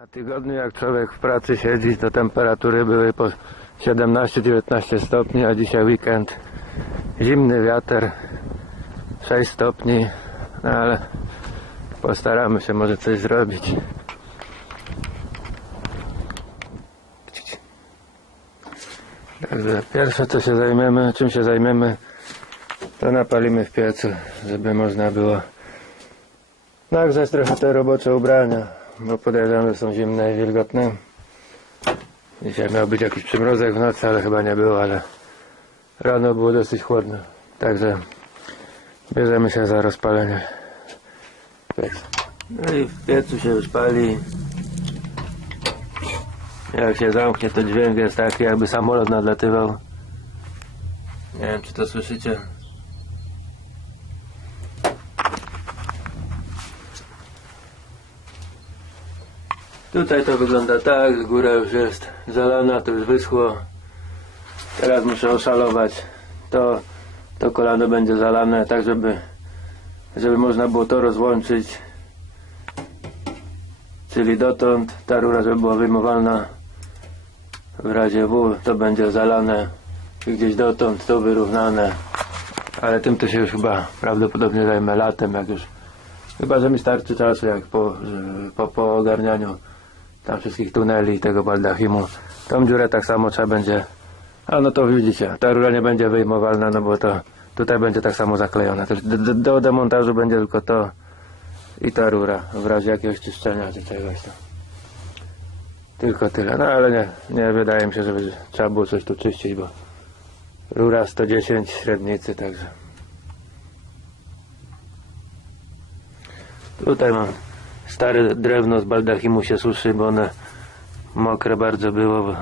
Na tygodniu jak człowiek w pracy siedzi, to temperatury były po 17-19 stopni, a dzisiaj weekend. Zimny wiatr, 6 stopni, no ale postaramy się może coś zrobić. Także pierwsze co się zajmiemy, czym się zajmiemy, to napalimy w piecu, żeby można było nagrzać trochę te robocze ubrania, bo podejrzewam, że są zimne i wilgotne. Dzisiaj miał być jakiś przymrozek w nocy, ale chyba nie było, ale rano było dosyć chłodno. Także bierzemy się za rozpalenie piecu. No i w piecu się już pali. Jak się zamknie, to dźwięk jest taki, jakby samolot nadlatywał. Nie wiem, czy to słyszycie. Tutaj to wygląda tak, góra już jest zalana, to już wyschło. Teraz muszę oszalować. To, to kolano będzie zalane, tak żeby, żeby można było to rozłączyć. Czyli dotąd ta rura, żeby była wyjmowalna. W razie W to będzie zalane i gdzieś dotąd to wyrównane. Ale tym to się już chyba prawdopodobnie zajmę latem, jak już Chyba, że mi starczy czasu, jak po, po, po ogarnianiu tam wszystkich tuneli tego baldachimu. Tą dziurę tak samo trzeba będzie. A no to widzicie, ta rura nie będzie wyjmowalna, no bo to tutaj będzie tak samo zaklejona. Do, do demontażu będzie tylko to i ta rura w razie jakiegoś czyszczenia czy czegoś tam. Tylko tyle. No ale nie, nie wydaje mi się, żeby trzeba było coś tu czyścić, bo rura 110 średnicy, także. Tutaj mam stare drewno z baldachimu się suszy, bo one mokre bardzo było. Bo...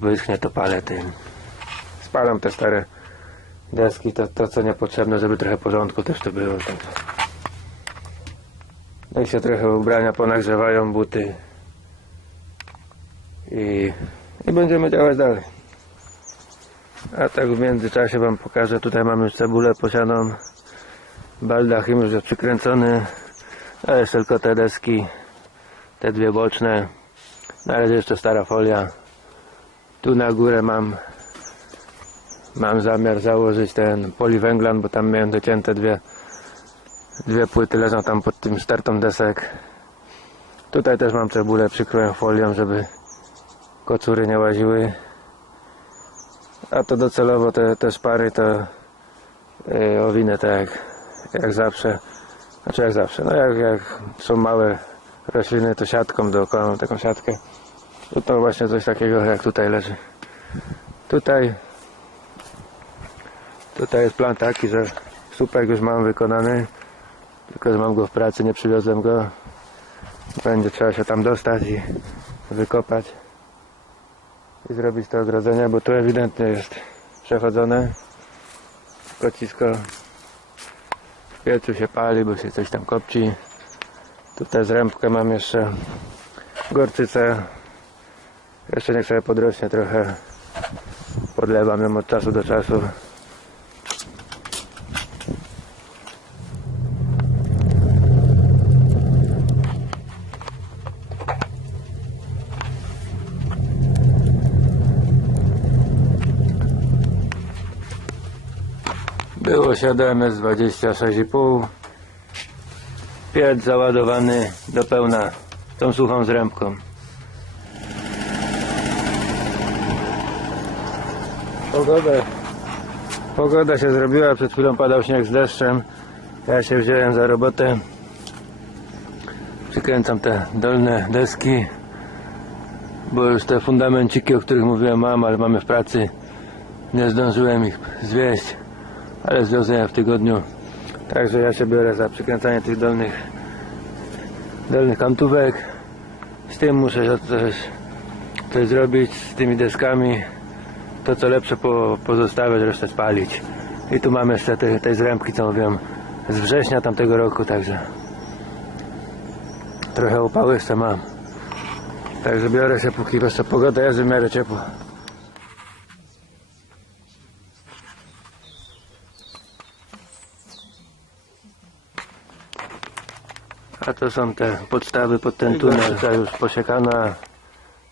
Wyschnie to palę tym. Spalam te stare deski, to, to co niepotrzebne, żeby trochę porządku też to było. Tak. Niech się trochę ubrania ponagrzewają, buty i, i będziemy działać dalej. A tak w międzyczasie wam pokażę, tutaj mamy cebulę posianą. Baldachim już jest przykręcony, a jeszcze tylko te deski, te dwie boczne. Na razie jeszcze stara folia. Tu na górę mam mam zamiar założyć ten poliwęglan, bo tam miałem docięte dwie dwie płyty leżą tam pod tym stertą desek. Tutaj też mam cebulę, przykryłem folią, żeby kocury nie łaziły. A to docelowo te, te szpary to yy, owinę tak jak, zawsze. Znaczy jak zawsze, no jak, jak są małe rośliny, to siatką dookoła mam taką siatkę. To, to właśnie coś takiego jak tutaj leży. Tutaj tutaj jest plan taki, że słupek już mam wykonany, tylko że mam go w pracy, nie przywiozłem go. Będzie trzeba się tam dostać i wykopać i zrobić to ogrodzenie, bo tu ewidentnie jest przechodzone kocisko piecu się pali, bo się coś tam kopci. Tutaj z rębkę mam jeszcze. Gorczycę. Jeszcze niech sobie podrośnie trochę. Podlewam ją od czasu do czasu Było 7 jest 26,5 Piec załadowany do pełna tą suchą zrębką. Pogoda Pogoda się zrobiła, przed chwilą padał śnieg z deszczem. Ja się wziąłem za robotę. Przykręcam te dolne deski Bo już te fundamenciki, o których mówiłem mam, ale mamy w pracy Nie zdążyłem ich zwieść ale je w tygodniu. Także ja się biorę za przykręcanie tych dolnych dolnych kantówek. Z tym muszę coś, coś zrobić, z tymi deskami. To co lepsze po, pozostawiać, resztę spalić. I tu mamy jeszcze te, tej zrębki, co mówiłem, z września tamtego roku, także trochę upały jeszcze mam. Także biorę się, póki jeszcze pogoda jest w miarę ciepła. A to są te podstawy pod ten tunel. Ta już posiekana.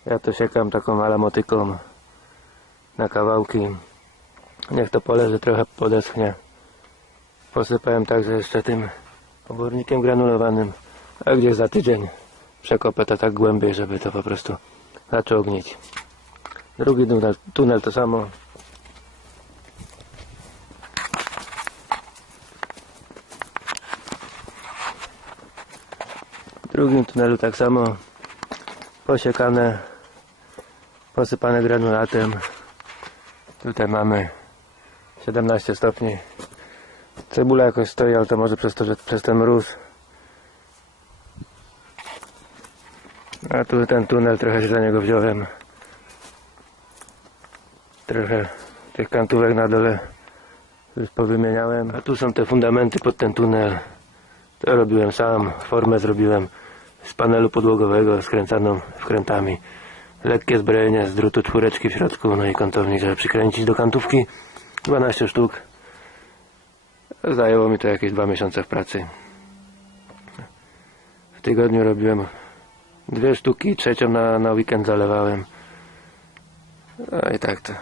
Ja to siekam taką alamotyką na kawałki. Niech to poleży trochę podeschnie. Posypałem także jeszcze tym obornikiem granulowanym. A gdzieś za tydzień przekopę to tak głębiej, żeby to po prostu zaczęło gnić. Drugi tunel, tunel to samo. Drugim tunelu tak samo posiekane, posypane granulatem. Tutaj mamy 17 stopni. Cebula jakoś stoi, ale to może przez to, że przez ten mróz. A tu ten tunel trochę się za niego wziąłem. Trochę tych kantówek na dole już powymieniałem. A tu są te fundamenty pod ten tunel. To robiłem sam, formę zrobiłem z panelu podłogowego skręcaną wkrętami. Lekkie zbrojenie z drutu czwóreczki w środku, no i kątownik, żeby przykręcić do kantówki. 12 sztuk. Zajęło mi to jakieś dwa miesiące w pracy. W tygodniu robiłem dwie sztuki, trzecią na, na weekend zalewałem. No i tak to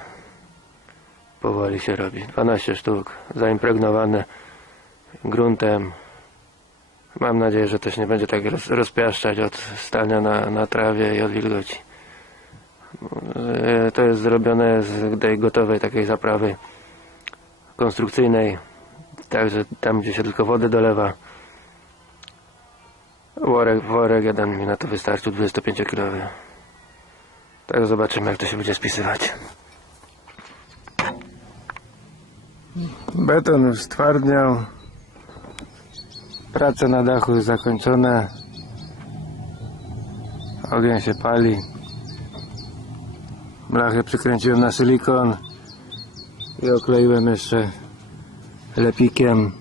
powoli się robi. 12 sztuk, zaimpregnowane gruntem. Mam nadzieję, że się nie będzie tak roz, rozpiaszczać od stania na, na trawie i od wilgoci. E, To jest zrobione z tej gotowej takiej zaprawy konstrukcyjnej. Także tam, gdzie się tylko wodę dolewa. Worek, worek jeden mi na to wystarczył, 25 kg. Tak zobaczymy, jak to się będzie spisywać. Beton już stwardniał. Prace na dachu już zakończone. Ogień się pali. Blachę przykręciłem na silikon i okleiłem jeszcze lepikiem.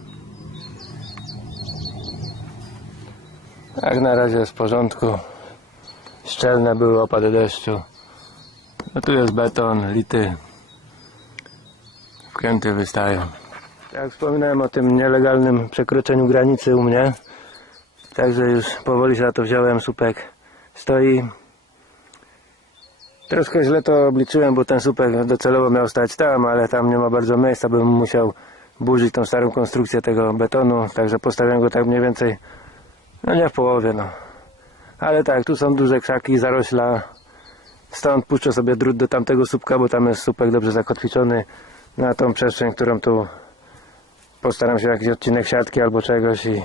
Jak na razie jest w porządku. Szczelne były opady deszczu. No tu jest beton, lity. Wkręty wystają. Jak wspominałem o tym nielegalnym przekroczeniu granicy u mnie, także już powoli się na to wziąłem, słupek stoi. Troszkę źle to obliczyłem, bo ten słupek docelowo miał stać tam, ale tam nie ma bardzo miejsca, bym musiał burzyć tą starą konstrukcję tego betonu, także postawiłem go tak mniej więcej, no nie w połowie, no. Ale tak, tu są duże krzaki, zarośla, stąd puszczę sobie drut do tamtego słupka, bo tam jest słupek dobrze zakotwiczony na tą przestrzeń, którą tu postaram się jakiś odcinek siatki albo czegoś i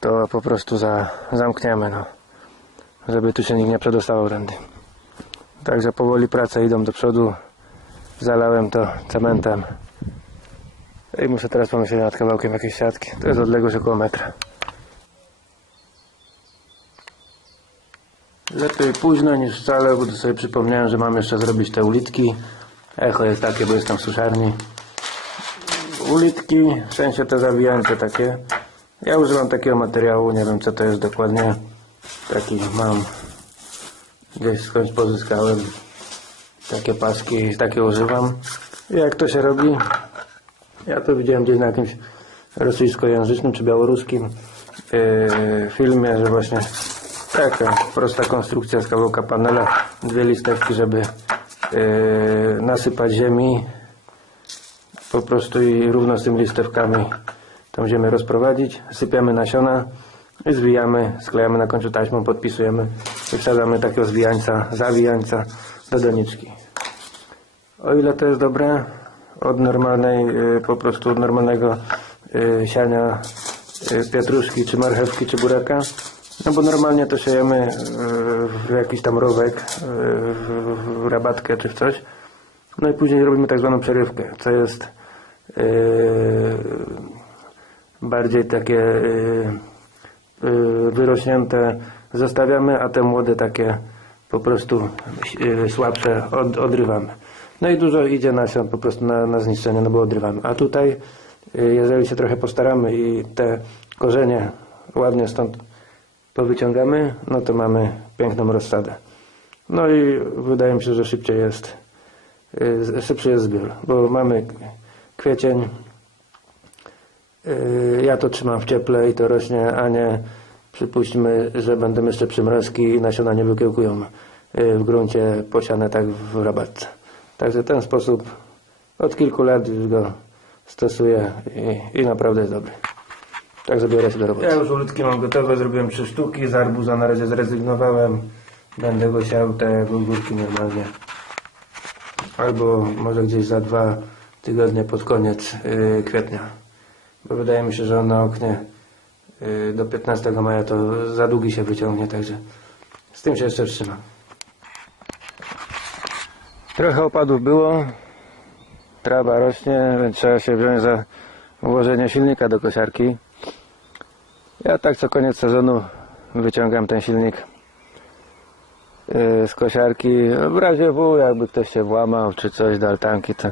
to po prostu za, zamkniemy, no. Żeby tu się nikt nie przedostawał tędy. Także powoli prace idą do przodu. Zalałem to cementem. I muszę teraz pomyśleć nad kawałkiem jakiejś siatki. To jest odległość około metra. Lepiej późno niż wcale, bo sobie przypomniałem, że mam jeszcze zrobić te ulitki. Echo jest takie, bo jestem w suszarni. Ulitki, w sensie te zawijańce takie. Ja używam takiego materiału, nie wiem co to jest dokładnie. Taki mam gdzieś skądś pozyskałem takie paski takie używam jak to się robi ja to widziałem gdzieś na jakimś rosyjskojęzycznym czy białoruskim yy, filmie, że właśnie taka prosta konstrukcja z kawałka panela dwie listewki, żeby yy, nasypać ziemi po prostu i równo z tymi listewkami tą ziemię rozprowadzić. Sypiemy nasiona i zwijamy, sklejamy na końcu taśmą, podpisujemy. I wsadzamy takiego zwijańca, zawijańca do doniczki. O ile to jest dobre od normalnej, y, po prostu od normalnego y, siania y, pietruszki, czy marchewki, czy buraka, no bo normalnie to siejemy w jakiś tam rowek, w, rabatkę czy w coś, no i później robimy tak zwaną przerywkę, co jest bardziej takie y, y, wyrośnięte zostawiamy, a te młode takie po prostu słabsze od, odrywamy. No i dużo idzie nasion po prostu na, na zniszczenie, no bo odrywamy. A tutaj, jeżeli się trochę postaramy i te korzenie ładnie stąd powyciągamy, no to mamy piękną rozsadę. No i wydaje mi się, że szybciej jest, szybszy jest zbiór, bo mamy kwiecień, Yy, Ja to trzymam w cieple i to rośnie, a nie Przypuśćmy, że będą jeszcze przymrozki i nasiona nie wykiełkują y, w gruncie posiane tak w rabatce. Także ten sposób od kilku lat już go stosuję i, i naprawdę jest dobry. Także biorę się do roboty. Ja już ulotki mam gotowe, zrobiłem trzy sztuki, z arbuza na razie zrezygnowałem. Będę go siał tak jak normalnie. Albo może gdzieś za dwa tygodnie pod koniec yy, kwietnia. Bo wydaje mi się, że on na oknie yy, do 15 maja to za długi się wyciągnie, także z tym się jeszcze wstrzymam. Trochę opadów było, trawa rośnie, więc trzeba się wziąć za ułożenie silnika do kosiarki. Ja tak co koniec sezonu wyciągam ten silnik yy, z kosiarki. W razie W, jakby ktoś się włamał czy coś do altanki, to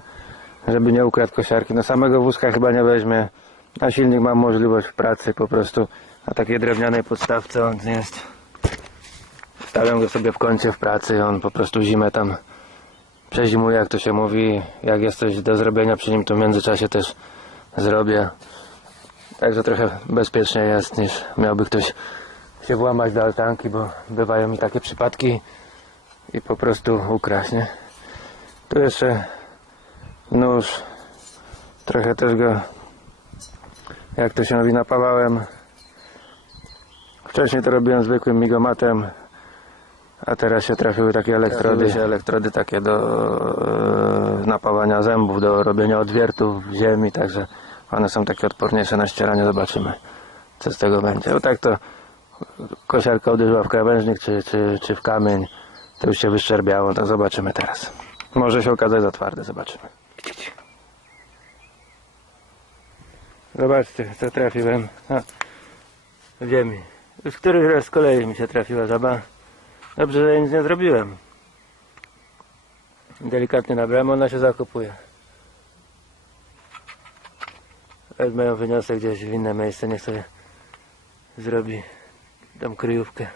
żeby nie ukradł kosiarki. No samego wózka chyba nie weźmie, a silnik mam możliwość w pracy po prostu na takiej drewnianej podstawce on jest. Stawiam go sobie w kącie w pracy on po prostu zimę tam przezimuje, jak to się mówi. Jak jest coś do zrobienia przy nim, to w międzyczasie też zrobię. Także trochę bezpiecznie jest niż miałby ktoś się włamać do altanki, bo bywają mi takie przypadki i po prostu ukraść, nie? Tu jeszcze nóż. Trochę też go, jak to się mówi, napawałem. Wcześniej to robiłem zwykłym migomatem, a teraz się trafiły takie elektrody, się elektrody takie do e, napawania zębów, do robienia odwiertów w ziemi, także one są takie odporniejsze na ścieranie, zobaczymy co z tego będzie. Bo tak to kosiarka uderzyła w krawężnik czy, czy, czy w kamień, to już się wyszczerbiało, to zobaczymy teraz. Może się okazać za twarde, zobaczymy. Zobaczcie, co trafiłem. A, w ziemi. Już któryś raz z kolei mi się trafiła żaba. Dobrze, że nic nie zrobiłem. Delikatnie nabrałem, ona się zakopuje. Wezmę ją, wyniosę gdzieś w inne miejsce, niech sobie zrobi tam kryjówkę.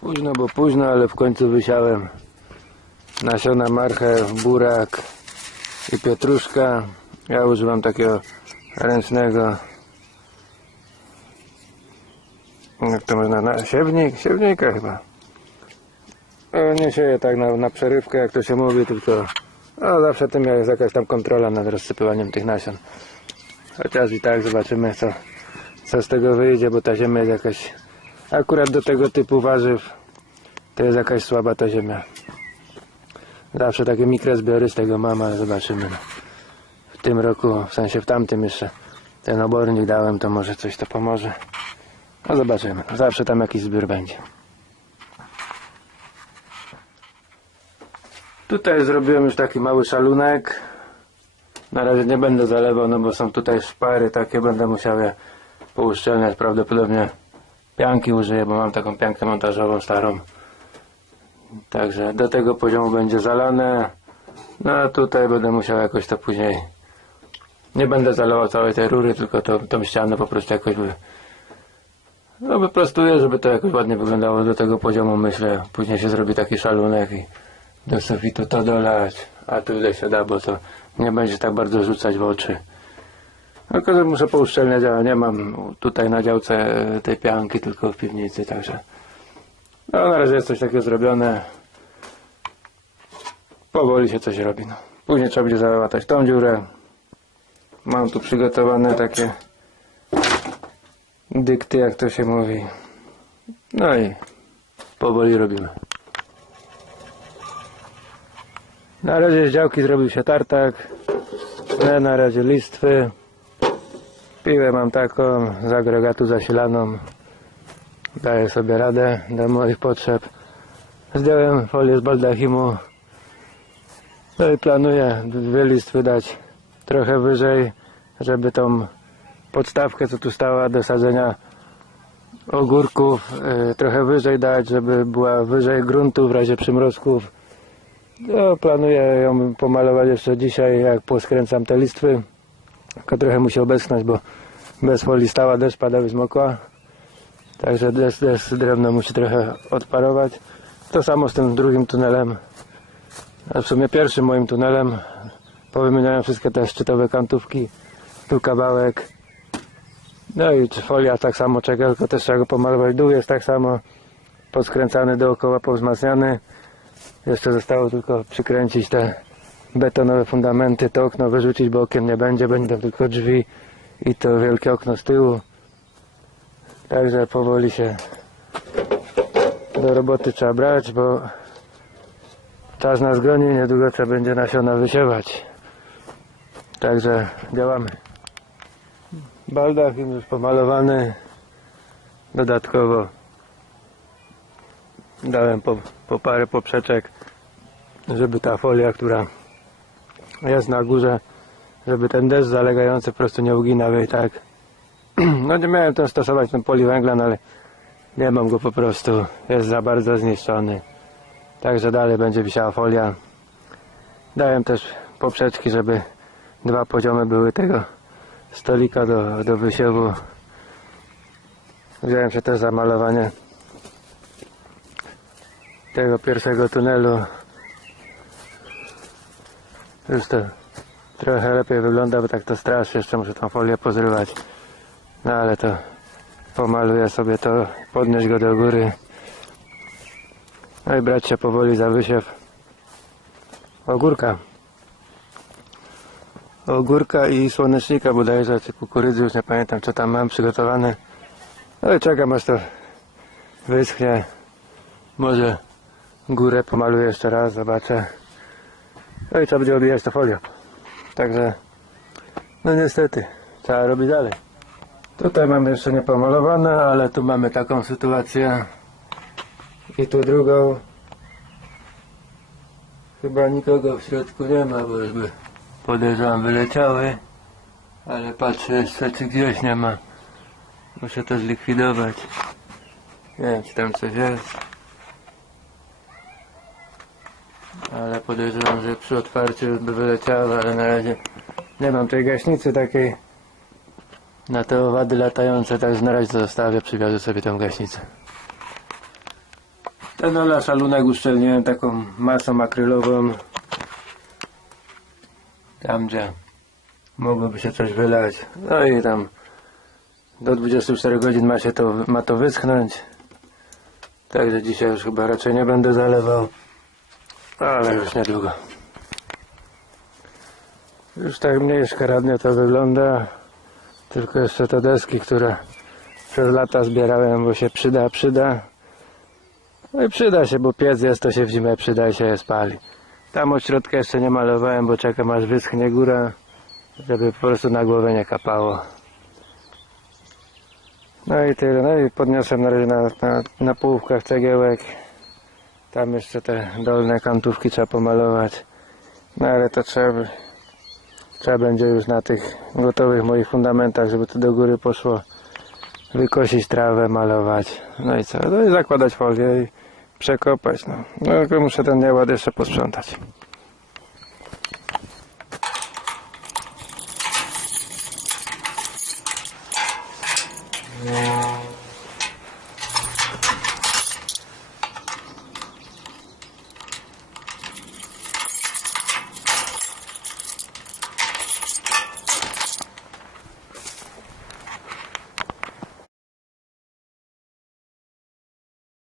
Późno, bo późno, ale w końcu wysiałem nasiona marchew, burak i pietruszka. Ja używam takiego ręcznego jak to można, na siewnik? Siewnika chyba. E, Nie sieję tak na, na przerywkę, jak to się mówi, tylko no, zawsze tym jest jakaś tam kontrola nad rozsypywaniem tych nasion. Chociaż i tak zobaczymy, co, co z tego wyjdzie, bo ta ziemia jest jakaś, akurat do tego typu warzyw, to jest jakaś słaba ta ziemia. Zawsze takie mikrozbiory z tego mam, ale zobaczymy. W tym roku, w sensie w tamtym jeszcze, ten obornik dałem, to może coś to pomoże. No zobaczymy. Zawsze tam jakiś zbiór będzie. Tutaj zrobiłem już taki mały szalunek. Na razie nie będę zalewał, no bo są tutaj szpary takie, będę musiał je pouszczelniać. Prawdopodobnie pianki użyję, bo mam taką piankę montażową starą. Także do tego poziomu będzie zalane. No a tutaj będę musiał jakoś to później... Nie będę zalewał całej tej rury, tylko to, tą ścianę po prostu jakoś by no wyprostuję, żeby to jakoś ładnie wyglądało do tego poziomu, myślę. Później się zrobi taki szalunek i do sufitu to dolać, a tutaj się da, bo to nie będzie tak bardzo rzucać w oczy. Tylko, że muszę pouszczelniać, ale nie mam tutaj na działce tej pianki, tylko w piwnicy, także no na razie jest coś takiego zrobione. Powoli się coś robi, no. Później trzeba będzie załatać tą dziurę. Mam tu przygotowane takie dykty, jak to się mówi. No i powoli robimy. Na razie z działki zrobił się tartak. Ja na razie listwy. Piłę mam taką z agregatu zasilaną. Daję sobie radę do moich potrzeb. Zdjąłem folię z baldachimu. No i planuję dwie listwy dać trochę wyżej, żeby tą podstawkę, co tu stała do sadzenia ogórków, y, trochę wyżej dać, żeby była wyżej gruntu w razie przymrozków. No, planuję ją pomalować jeszcze dzisiaj, jak poskręcam te listwy. Tylko trochę musi obeschnąć, bo bez folii stała, deszcz padał i zmokła. Także deszcz, drewno musi trochę odparować. To samo z tym drugim tunelem. A w sumie pierwszym moim tunelem powymieniałem wszystkie te szczytowe kantówki tu kawałek. No i folia tak samo czeka, tylko też trzeba go pomalować. Dół jest tak samo poskręcany dookoła, powzmacniany. Jeszcze zostało tylko przykręcić te betonowe fundamenty, to okno wyrzucić, bo okien nie będzie, będą tylko drzwi i to wielkie okno z tyłu. Także powoli się do roboty trzeba brać, bo czas nas goni, niedługo trzeba będzie nasiona wysiewać. Także działamy. Baldach już pomalowany. Dodatkowo dałem po, po parę poprzeczek, żeby ta folia, która jest na górze, żeby ten deszcz zalegający po prostu nie uginał jej tak. No nie miałem ten stosować ten poliwęglan, ale nie mam go po prostu. Jest za bardzo zniszczony. Także dalej będzie wisiała folia. Dałem też poprzeczki, żeby dwa poziomy były tego stolika do, do wysiewu. Wziąłem się też za malowanie tego pierwszego tunelu. Już to trochę lepiej wygląda, bo tak to straszy. Jeszcze muszę tą folię pozrywać. No ale to pomaluję sobie to, podnieść go do góry. No i brać się powoli za wysiew ogórka. Ogórka i słonecznika bodajże, czy kukurydzy, już nie pamiętam co tam mam przygotowane. No i czekam aż to wyschnie. Może górę pomaluję jeszcze raz, zobaczę. No i trzeba będzie odbijać to folią. Także, no niestety, trzeba robić dalej. Tutaj mamy jeszcze niepomalowane, ale tu mamy taką sytuację. I tu drugą. Chyba nikogo w środku nie ma, bo już by podejrzewam wyleciały. Ale patrzę jeszcze czy gdzieś nie ma. Muszę to zlikwidować. Nie wiem czy tam coś jest. Ale podejrzewam, że przy otwarciu by wyleciały, ale na razie nie mam tej gaśnicy takiej. Na te owady latające, także na razie zostawię, przywiozę sobie tę gaśnicę. Ten ola szalunek uszczelniłem taką masą akrylową. Tam gdzie mogłoby się coś wylać. No i tam do 24 godzin ma się to, ma to wyschnąć. Także dzisiaj już chyba raczej nie będę zalewał. Ale już niedługo. Już tak mniej szkaradnie to wygląda. Tylko jeszcze te deski, które przez lata zbierałem, bo się przyda, przyda. No i przyda się, bo piec jest, to się w zimę przyda i się je spali. Tam od środka jeszcze nie malowałem, bo czekam aż wyschnie góra, żeby po prostu na głowę nie kapało. No i tyle. No i podniosłem na razie na, na, na połówkach cegiełek. Tam jeszcze te dolne kantówki trzeba pomalować. No ale to trzeba, trzeba będzie już na tych gotowych moich fundamentach, żeby to do góry poszło. Wykosić trawę, malować. No i co? No i zakładać folię i przekopać. No, no muszę ten nieład jeszcze posprzątać.